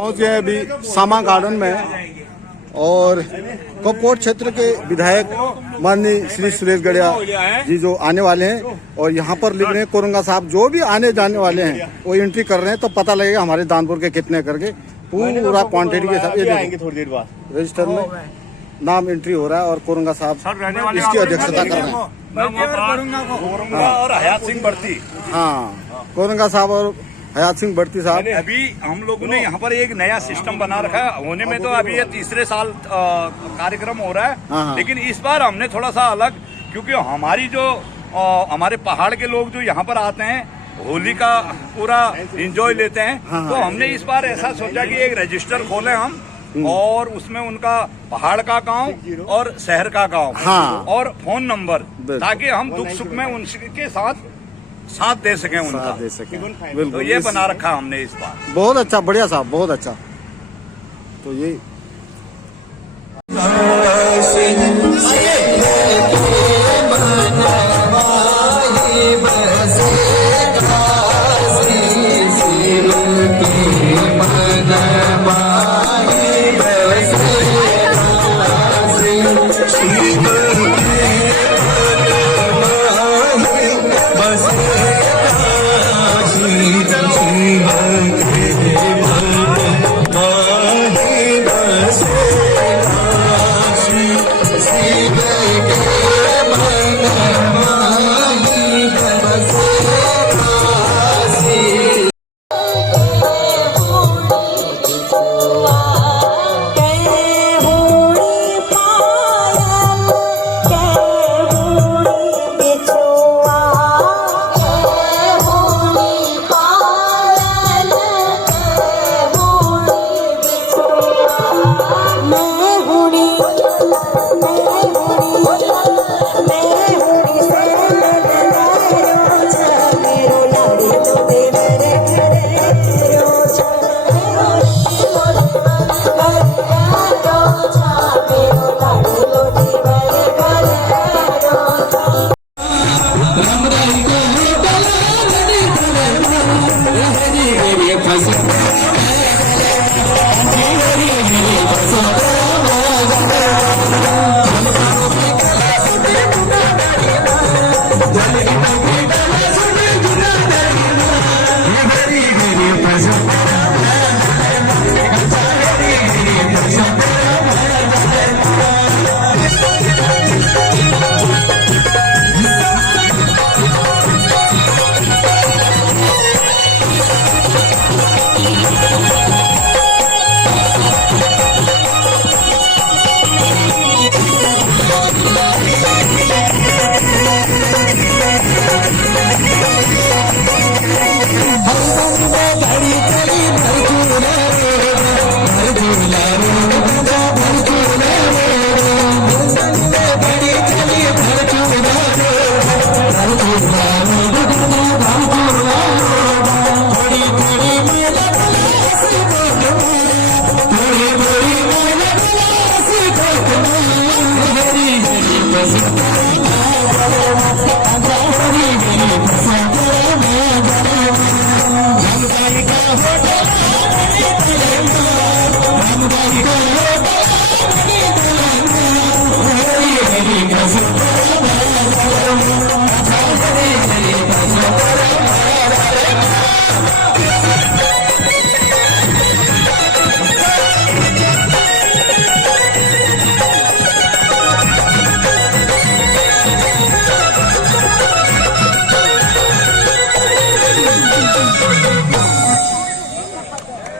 पहुंच गए अभी सामा गार्डन में और कपकोट क्षेत्र के विधायक माननीय श्री सुरेश गड़िया जी जो आने वाले हैं और यहाँ पर लिख रहे हैं कोरंगा साहब जो भी आने जाने वाले हैं वो एंट्री कर रहे हैं तो पता लगेगा हमारे दानपुर के कितने करके पूरा क्वांटिटी के साथ ये आएंगे थोड़ी देर बाद रजिस्टर में नाम एंट्री हो रहा है और कोरंगा साहब इसकी अध्यक्षता कर रहे हैं और हयात सिंह बढ़ती। हाँ कोरंगा साहब और हयात सिंह बढ़ती साहब। अभी हम लोगों ने यहाँ पर एक नया सिस्टम बना रखा है, होने में तो अभी ये तीसरे साल कार्यक्रम हो रहा है, हाँ। लेकिन इस बार हमने थोड़ा सा अलग, क्योंकि हमारी जो हमारे पहाड़ के लोग जो यहाँ पर आते हैं होली का पूरा एंजॉय लेते हैं, हाँ। तो हमने इस बार ऐसा सोचा कि एक रजिस्टर खोले हम और उसमें उनका पहाड़ का गांव और शहर का गांव, हाँ। और फोन नंबर, ताकि हम दुख सुख में उनके साथ दे सकें, उनका दे सकें। तो ये बना रखा हमने इस बार। बहुत अच्छा, बढ़िया साहब, बहुत अच्छा। तो ये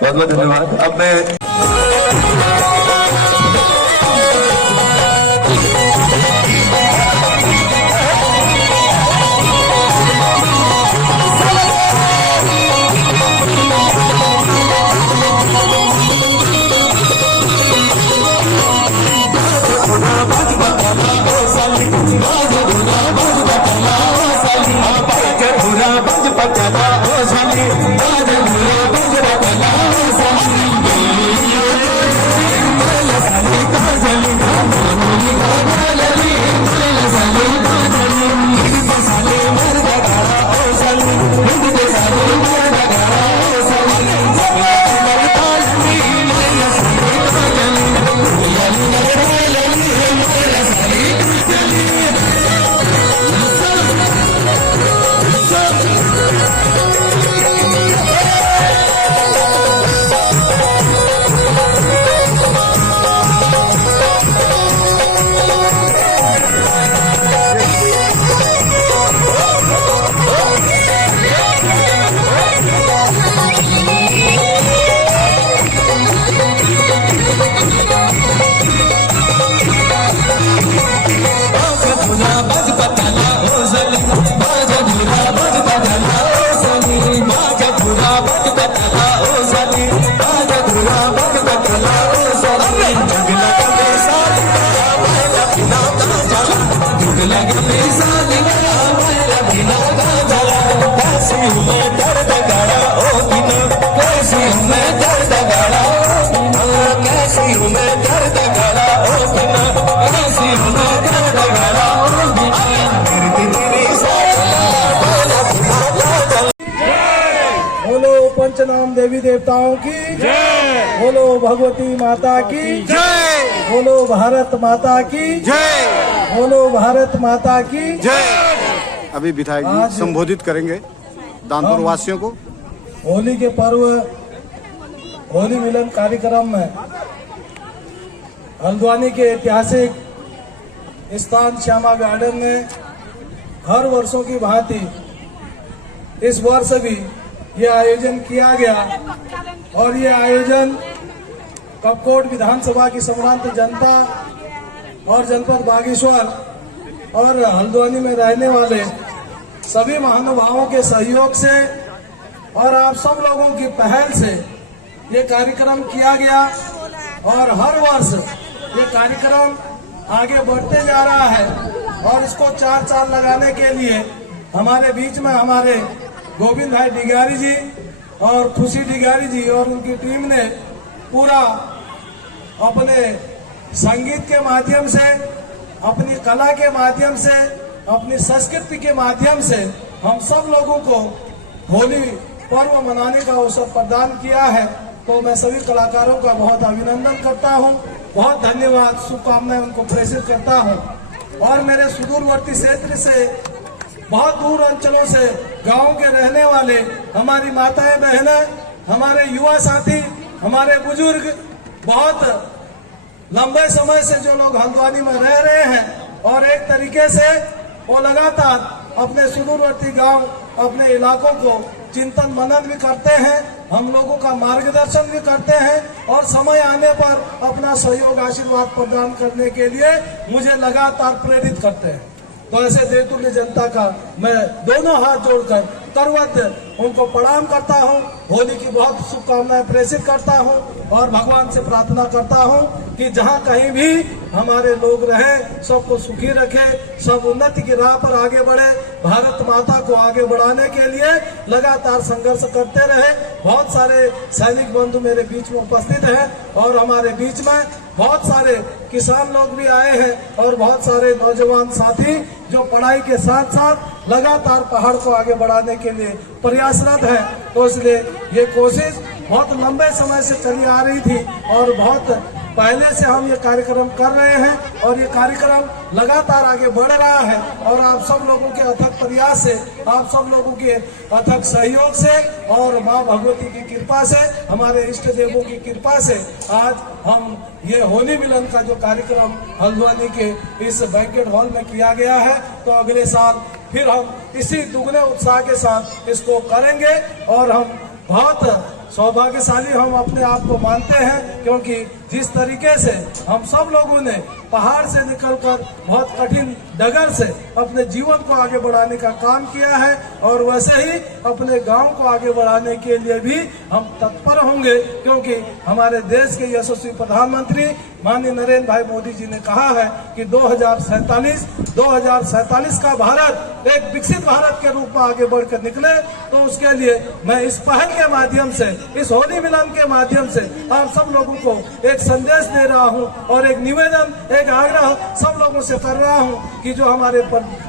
बहुत बहुत धन्यवाद। अब मैं बोलो पंचनाम देवी देवताओं की जय। बोलो भगवती माता की जय बोलो भारत माता की जय बोलो भारत माता की जय। अभी विधायक जी आज संबोधित करेंगे दानपुर वासियों को। होली के पर्व होली मिलन कार्यक्रम में हल्द्वानी के ऐतिहासिक स्थान श्यामा गार्डन में हर वर्षों की भांति इस वर्ष भी ये आयोजन किया गया और ये आयोजन कपकोट विधानसभा की सम्मानित जनता और जनपद बागेश्वर और हल्द्वानी में रहने वाले सभी महानुभावों के सहयोग से और आप सब लोगों की पहल से ये कार्यक्रम किया गया और हर वर्ष ये कार्यक्रम आगे बढ़ते जा रहा है और इसको 4 साल लगाने के लिए हमारे बीच में हमारे गोविंद भाई डिगारी जी और खुशी डिगारी जी और उनकी टीम ने पूरा अपने संगीत के माध्यम से, अपनी कला के माध्यम से, अपनी संस्कृति के माध्यम से हम सब लोगों को होली पर्व मनाने का अवसर प्रदान किया है। तो मैं सभी कलाकारों का बहुत अभिनंदन करता हूं, बहुत धन्यवाद, शुभकामनाएं उनको प्रेषित करता हूं। और मेरे सुदूरवर्ती क्षेत्र से, बहुत दूर अंचलों से, गांव के रहने वाले हमारी माताएं बहनें, हमारे युवा साथी, हमारे बुजुर्ग, बहुत लंबे समय से जो लोग हल्द्वानी में रह रहे हैं और एक तरीके से वो लगातार अपने सुदूरवर्ती गांव, अपने इलाकों को चिंतन मनन भी करते हैं, हम लोगों का मार्गदर्शन भी करते हैं और समय आने पर अपना सहयोग आशीर्वाद प्रदान करने के लिए मुझे लगातार प्रेरित करते हैं। तो ऐसे देवतुल्य जनता का मैं दोनों हाथ जोड़कर करवत उनको प्रणाम करता हूं, होली की बहुत शुभकामनाएं प्रेषित करता हूं और भगवान से प्रार्थना करता हूं कि जहां कहीं भी हमारे लोग रहें, सबको सुखी रखे, सब उन्नति की राह पर आगे बढ़े, भारत माता को आगे बढ़ाने के लिए लगातार संघर्ष करते रहे। बहुत सारे सैनिक बंधु मेरे बीच में उपस्थित हैं और हमारे बीच में बहुत सारे किसान लोग भी आए हैं और बहुत सारे नौजवान साथी जो पढ़ाई के साथ साथ लगातार पहाड़ को आगे बढ़ाने के लिए प्रयासरत है। तो इसलिए ये कोशिश बहुत लंबे समय से चली आ रही थी और बहुत पहले से हम ये कार्यक्रम कर रहे हैं और ये कार्यक्रम लगातार आगे बढ़ रहा है और आप सब लोगों के अथक प्रयास से, आप सब लोगों के अथक सहयोग से और माँ भगवती की कृपा से, हमारे इष्ट देवों की कृपा से आज हम ये होली मिलन का जो कार्यक्रम हल्द्वानी के इस बैंकेट हॉल में किया गया है, तो अगले साल फिर हम इसी दुगने उत्साह के साथ इसको करेंगे और हम बहुत सौभाग्यशाली हम अपने आप को मानते हैं, क्योंकि जिस तरीके से हम सब लोगों ने पहाड़ से निकलकर बहुत कठिन डगर से अपने जीवन को आगे बढ़ाने का काम किया है और वैसे ही अपने गांव को आगे बढ़ाने के लिए भी हम तत्पर होंगे, क्योंकि हमारे देश के यशस्वी प्रधानमंत्री माननीय नरेंद्र भाई मोदी जी ने कहा है कि 2047 का भारत एक विकसित भारत के रूप में आगे बढ़कर निकले। तो उसके लिए मैं इस पहल के माध्यम से, इस होली मिलन के माध्यम से आप सब लोगों को एक संदेश दे रहा हूं और एक निवेदन, एक आग्रह सब लोगों से कर रहा हूं कि जो हमारे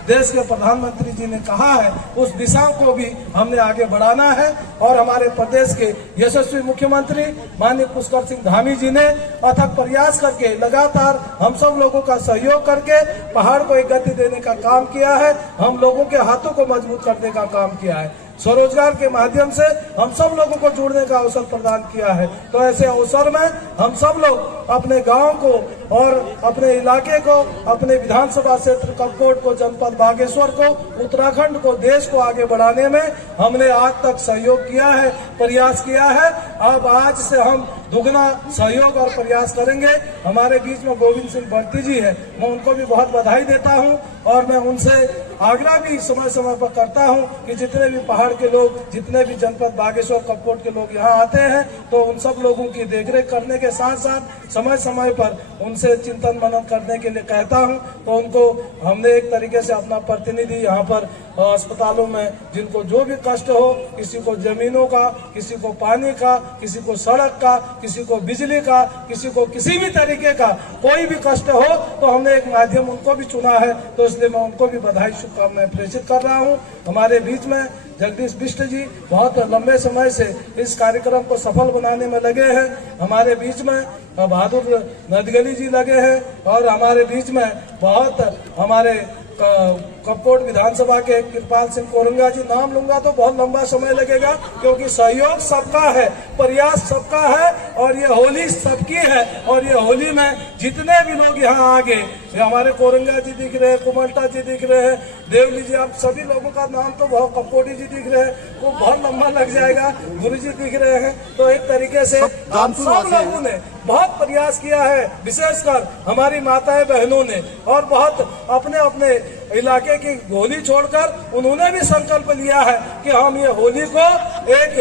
देश के प्रधानमंत्री जी ने कहा है उस दिशा को भी हमने आगे बढ़ाना है। और हमारे प्रदेश के यशस्वी मुख्यमंत्री माननीय पुष्कर सिंह धामी जी ने अथक प्रयास करके लगातार हम सब लोगों का सहयोग करके पहाड़ को एक गति देने का काम किया है, हम लोगों के हाथों को मजबूत करने का काम किया है, स्वरोजगार के माध्यम से हम सब लोगों को जुड़ने का अवसर प्रदान किया है। तो ऐसे अवसर में हम सब लोग अपने गांव को और अपने इलाके को, अपने विधानसभा क्षेत्र कपकोट को, जनपद बागेश्वर को, उत्तराखंड को, देश को आगे बढ़ाने में हमने आज तक सहयोग किया है, प्रयास किया है। अब आज से हम दुगना सहयोग और प्रयास करेंगे। हमारे बीच में गोविंद सिंह बर्ती जी है, मैं उनको भी बहुत बधाई देता हूं और मैं उनसे आग्रह भी समय समय पर करता हूं कि जितने भी पहाड़ के लोग, जितने भी जनपद बागेश्वर कपकोट के लोग यहाँ आते हैं तो उन सब लोगों की देखरेख करने के साथ साथ समय समय पर उनसे चिंतन मनन करने के लिए कहता हूं। तो उनको हमने एक तरीके से अपना प्रतिनिधि यहाँ पर अस्पतालों में जिनको जो भी कष्ट हो, किसी को जमीनों का, किसी को पानी का, किसी को सड़क का, किसी को बिजली का, किसी को किसी भी तरीके का कोई भी कष्ट हो, तो हमने एक माध्यम उनको भी चुना है। तो इसलिए मैं उनको भी बधाई शुभकामनाएं प्रेषित कर रहा हूं। हमारे बीच में जगदीश बिष्ट जी बहुत लंबे समय से इस कार्यक्रम को सफल बनाने में लगे हैं। हमारे बीच में बहादुर नदगली जी लगे हैं और हमारे बीच में बहुत हमारे कपकोट विधानसभा के कृपाल सिंह कोरंगा जी, नाम लूंगा तो बहुत लंबा समय लगेगा क्योंकि सहयोग सबका है, प्रयास सबका है और ये होली सबकी है। और ये होली में जितने भी लोग यहाँ आगे, हमारे कोरंगा जी दिख रहे हैं, कुमल्टा जी दिख रहे हैं, देवली जी, आप सभी लोगों का नाम तो बहुत, कपकोटी जी दिख रहे हैं, वो बहुत लंबा लग जाएगा, गुरु जी दिख रहे हैं। तो एक तरीके से हम सब लोगों ने बहुत प्रयास किया है, विशेषकर हमारी माताएं बहनों ने, और बहुत अपने अपने इलाके की होली छोड़कर उन्होंने भी संकल्प लिया है कि हम ये होली को एक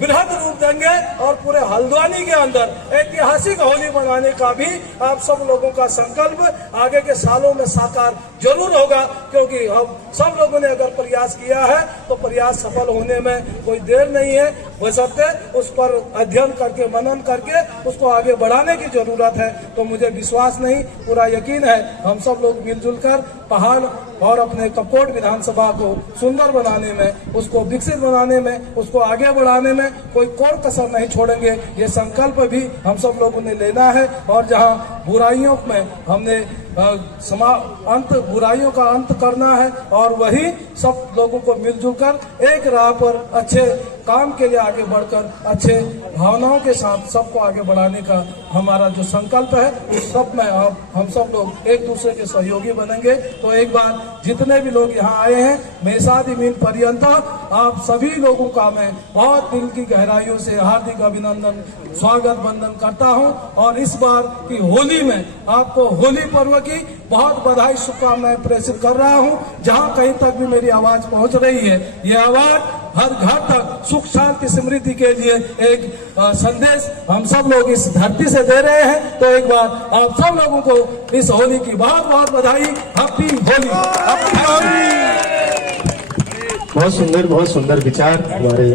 बृहद रूप देंगे और पूरे हल्द्वानी के अंदर ऐतिहासिक होली मनाने का भी आप सब लोगों का संकल्प आगे के सालों में साकार जरूर होगा। क्योंकि हम सब लोगों ने अगर प्रयास किया है तो प्रयास सफल होने में कोई देर नहीं है, बशर्ते उस पर अध्ययन करके, मनन करके उसको आगे बढ़ाने की जरूरत है। तो मुझे विश्वास नहीं, पूरा यकीन है हम सब लोग मिलजुल कर पहाड़ और अपने कपकोट विधानसभा को सुंदर बनाने में, उसको विकसित बनाने में, उसको आगे बढ़ाने में कोई कोर कसर नहीं छोड़ेंगे। ये संकल्प भी हम सब लोगों ने लेना है। और जहां बुराइयों में हमने बुराइयों का अंत करना है और वही सब लोगों को मिलजुल कर एक राह पर अच्छे काम के लिए आगे बढ़कर अच्छे भावनाओं के साथ सबको आगे बढ़ाने का हमारा जो संकल्प है, उस सब में हम सब लोग एक दूसरे के सहयोगी बनेंगे। तो एक बार जितने भी लोग यहाँ आए हैं, मेषादि मीन पर्यंत आप सभी लोगों का मैं बहुत दिल की गहराइयों से हार्दिक अभिनंदन, स्वागत, वंदन करता हूँ। और इस बार की होली में आपको होली पर्व की बहुत बधाई शुभकामनाएं प्रेषित कर रहा हूँ। जहाँ कहीं तक भी मेरी आवाज पहुँच रही है, ये आवाज हर घर तक सुख शांति समृद्धि के लिए एक संदेश हम सब लोग इस धरती से दे रहे हैं। तो एक बार आप सब लोगों को इस होली की बहुत बहुत बधाई। Happy Holi, happy Holi. बहुत सुंदर विचार हमारे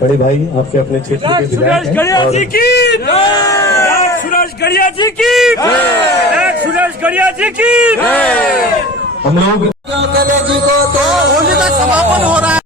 बड़े भाई आपके अपने क्षेत्र के विधायक हैं। सुरेश गढ़िया जी की, सुरेश गढ़िया जी की। हम लोग होली का समापन हो रहा है।